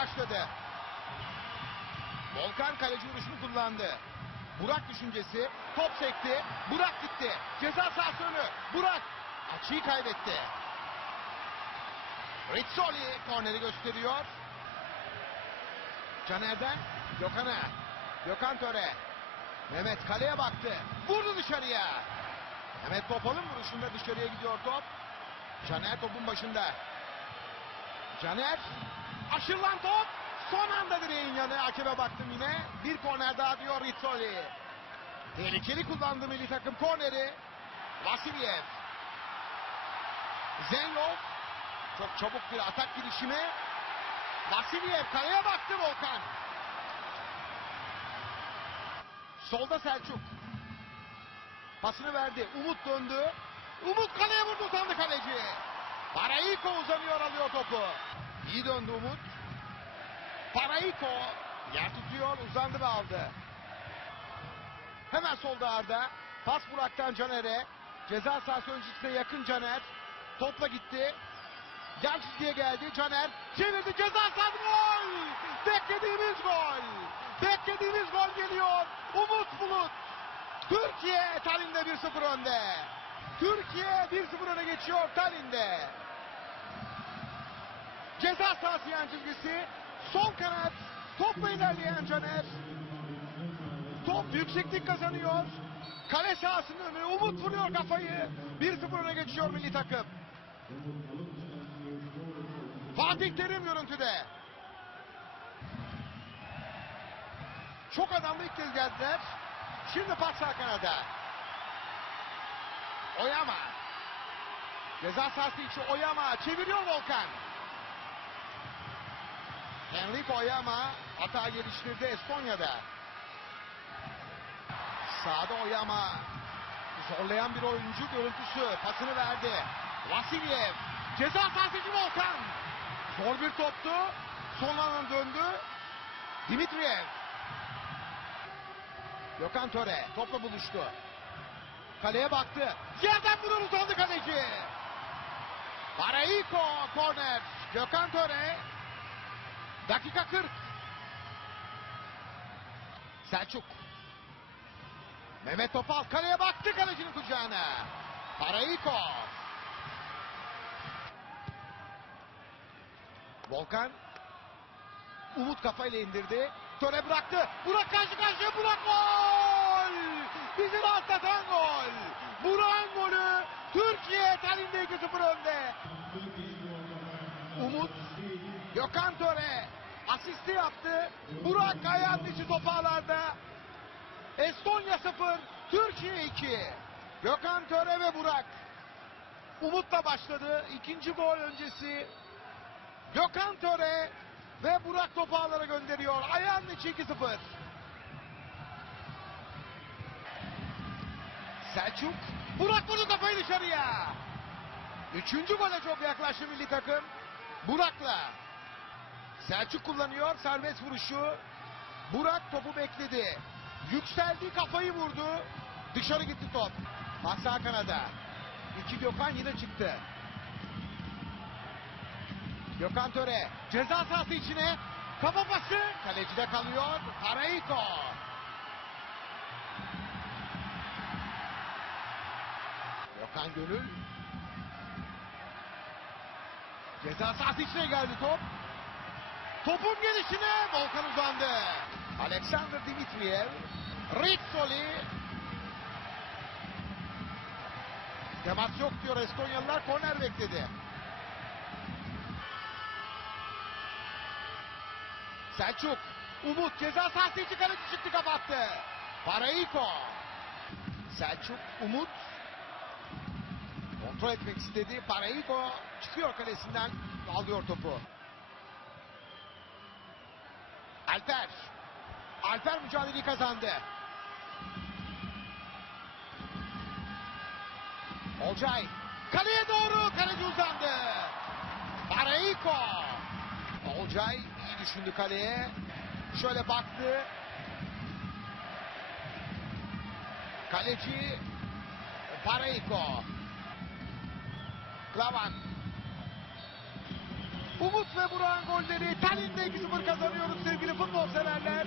başladı. Volkan kaleci vuruşunu kullandı. Burak düşüncesi. Top sekti. Burak gitti. Ceza sahası önü. Burak açıyı kaybetti. Rizzoli korneri gösteriyor. Caner'den Gökhan'a. Gökhan Töre. Mehmet kaleye baktı. Vurdu dışarıya. Mehmet Topal'ın vuruşunda dışarıya gidiyor top. Caner topun başında. Caner aşırılan top. Son anda direğin yanı. Hakeme baktım yine. Bir korner daha diyor Rizzoli. Tehlikeli kullandı milli takım korneri. Vasilyev. Zenlov. Çok çabuk bir atak girişimi. Vasilyev kaleye baktı Volkan. Solda Selçuk. Pasını verdi. Umut döndü. Umut kaleye vurdu utandı kaleci. Paraiko uzanıyor alıyor topu. İyi döndü Umut. Paraiko yer tutuyor uzandı ve aldı. Hemen solda Arda. Pas Burak'tan Caner'e. Ceza sahası öncesine yakın Caner. Topla gitti. Yan çizgiye geldi. Caner çevirdi ceza sahası gol. Beklediğimiz gol. Beklediğimiz gol geliyor. Umut Bulut. Türkiye Tallinn'de 1-0 önde. Türkiye 1-0 öne geçiyor Tallinn'de. Ceza sahası yan çizgisi. Sol kanat. Topla ilerleyen Caner. Top yükseklik kazanıyor. Kale sahasının önüne Umut vuruyor kafayı. 1-0 öne geçiyor milli takım. Fatih Terim görüntüde. Çok adamlı ilk kez geldiler. Şimdi pas sağ kanada. Oyama. Ceza sahası içi Oyama. Çeviriyor Volkan. Enrico Oyama hata geliştirdi Estonya'da. Sağda Oyama. Zorlayan bir oyuncu görüntüsü. Pasını verdi. Vasilyev. Ceza sahası içi Volkan. Zor bir toptu. Son anda döndü. Dimitriyev. Gökhan Töre topla buluştu. Kaleye baktı. Yerden vurur utandı kaleci. Paraiko korner. Gökhan Töre. Dakika 40. Selçuk. Mehmet Topal kaleye baktı kalecinin kucağına. Paraiko. Volkan. Umut kafayla indirdi. Töre bıraktı. Burak karşı karşıya Burak gol! Bizi rahatlatan gol. Burak'ın golü. Türkiye Tallinn'de 2-0 önde. Umut. Gökhan Töre. Asisti yaptı. Burak ayağının içi topağlarda. Estonya 0. Türkiye 2. Gökhan Töre ve Burak. Umut'la başladı. İkinci gol öncesi. Gökhan Töre ve Burak topu ağlara gönderiyor. Ayağının içi 2-0. Selçuk. Burak vurdu kafayı dışarıya. Üçüncü gole çok yaklaştı milli takım. Burak'la. Selçuk kullanıyor serbest vuruşu. Burak topu bekledi. Yükseldi kafayı vurdu. Dışarı gitti top. Pas sağ kanada. İki Gökhan yine çıktı. Gökhan Töre ceza sahası içine kafa pası kalecide kalıyor Paraiko. Gökhan Gönül ceza sahası içine geldi top. Topun gelişine Volkan uzandı. Alexander Dimitriyev Rizzoli Temas yok diyor Estonyalılar korner bekledi. Selçuk. Umut ceza sahası içi çıktı kapattı. Paraiko. Selçuk. Umut. Kontrol etmek istedi. Paraiko çıkıyor kalesinden. Alıyor topu. Alper. Alper mücadeleyi kazandı. Olcay. Kaleye doğru kaleci uzandı. Paraiko. Olcay iyi düşündü kaleye. Şöyle baktı. Kaleci Paraiko. Klavan. Umut ve Burak'ın golleri Tallinn'de 2-0 kazanıyoruz sevgili futbol severler.